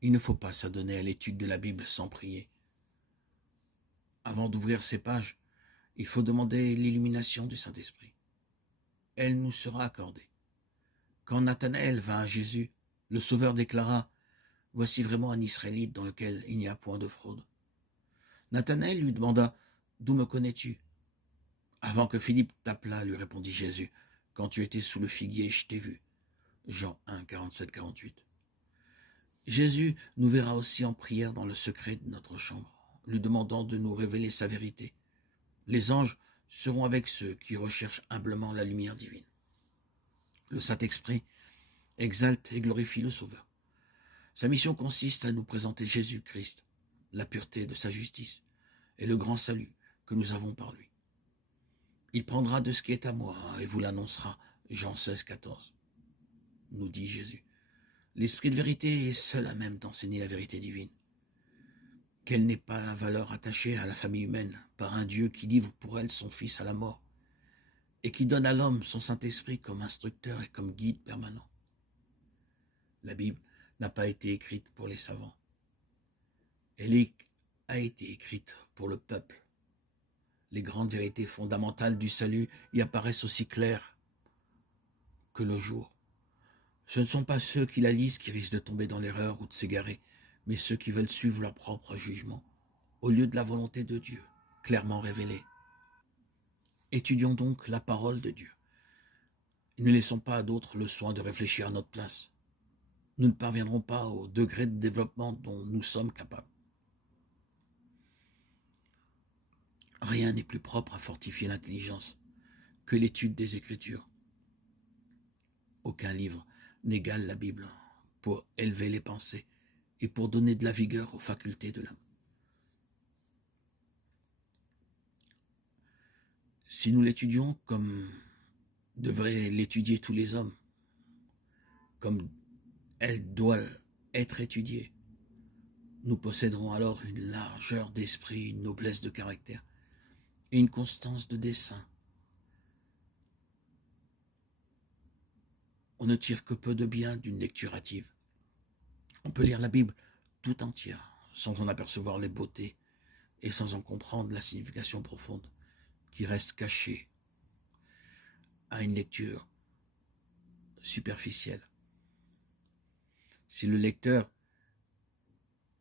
Il ne faut pas s'adonner à l'étude de la Bible sans prier. Avant d'ouvrir ces pages, il faut demander l'illumination du Saint-Esprit. Elle nous sera accordée. Quand Nathanaël vint à Jésus, le Sauveur déclara « Voici vraiment un Israélite dans lequel il n'y a point de fraude. » Nathanaël lui demanda « D'où me connais-tu » Avant que Philippe t'appelât, lui répondit Jésus, « Quand tu étais sous le figuier, je t'ai vu. » Jean 1, 47-48. Jésus nous verra aussi en prière dans le secret de notre chambre, lui demandant de nous révéler sa vérité. Les anges seront avec ceux qui recherchent humblement la lumière divine. Le Saint-Esprit exalte et glorifie le Sauveur. Sa mission consiste à nous présenter Jésus-Christ, la pureté de sa justice et le grand salut que nous avons par lui. Il prendra de ce qui est à moi et vous l'annoncera. Jean 16, 14. Nous dit Jésus. L'Esprit de vérité est seul à même d'enseigner la vérité divine. Qu'elle n'ait pas la valeur attachée à la famille humaine par un Dieu qui livre pour elle son Fils à la mort et qui donne à l'homme son Saint-Esprit comme instructeur et comme guide permanent. La Bible n'a pas été écrite pour les savants. Elle a été écrite pour le peuple. Les grandes vérités fondamentales du salut y apparaissent aussi claires que le jour. Ce ne sont pas ceux qui la lisent qui risquent de tomber dans l'erreur ou de s'égarer, mais ceux qui veulent suivre leur propre jugement, au lieu de la volonté de Dieu, clairement révélée. Étudions donc la parole de Dieu. Et ne laissons pas à d'autres le soin de réfléchir à notre place. Nous ne parviendrons pas au degré de développement dont nous sommes capables. Rien n'est plus propre à fortifier l'intelligence que l'étude des Écritures. Aucun livre n'égale la Bible pour élever les pensées et pour donner de la vigueur aux facultés de l'âme. Si nous l'étudions comme devraient l'étudier tous les hommes, comme elle doit être étudiée, nous posséderons alors une largeur d'esprit, une noblesse de caractère et une constance de dessein. On ne tire que peu de bien d'une lecture hâtive. On peut lire la Bible tout entière sans en apercevoir les beautés et sans en comprendre la signification profonde qui reste cachée à une lecture superficielle. Si le lecteur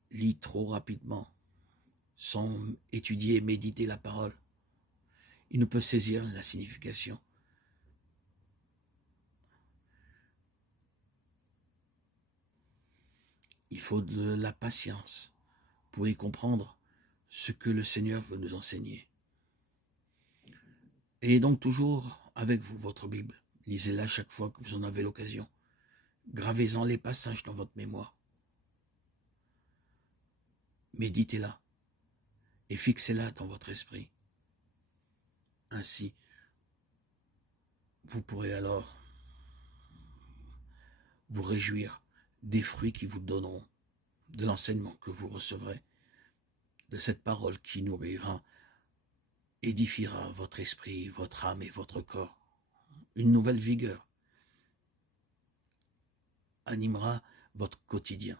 lit trop rapidement, sans étudier et méditer la parole, il ne peut saisir la signification. Il faut de la patience pour y comprendre ce que le Seigneur veut nous enseigner. Ayez donc toujours avec vous votre Bible. Lisez-la chaque fois que vous en avez l'occasion. Gravez-en les passages dans votre mémoire. Méditez-la et fixez-la dans votre esprit. Ainsi, vous pourrez alors vous réjouir des fruits qui vous donneront, de l'enseignement que vous recevrez, de cette parole qui nourrira, édifiera votre esprit, votre âme et votre corps. Une nouvelle vigueur animera votre quotidien.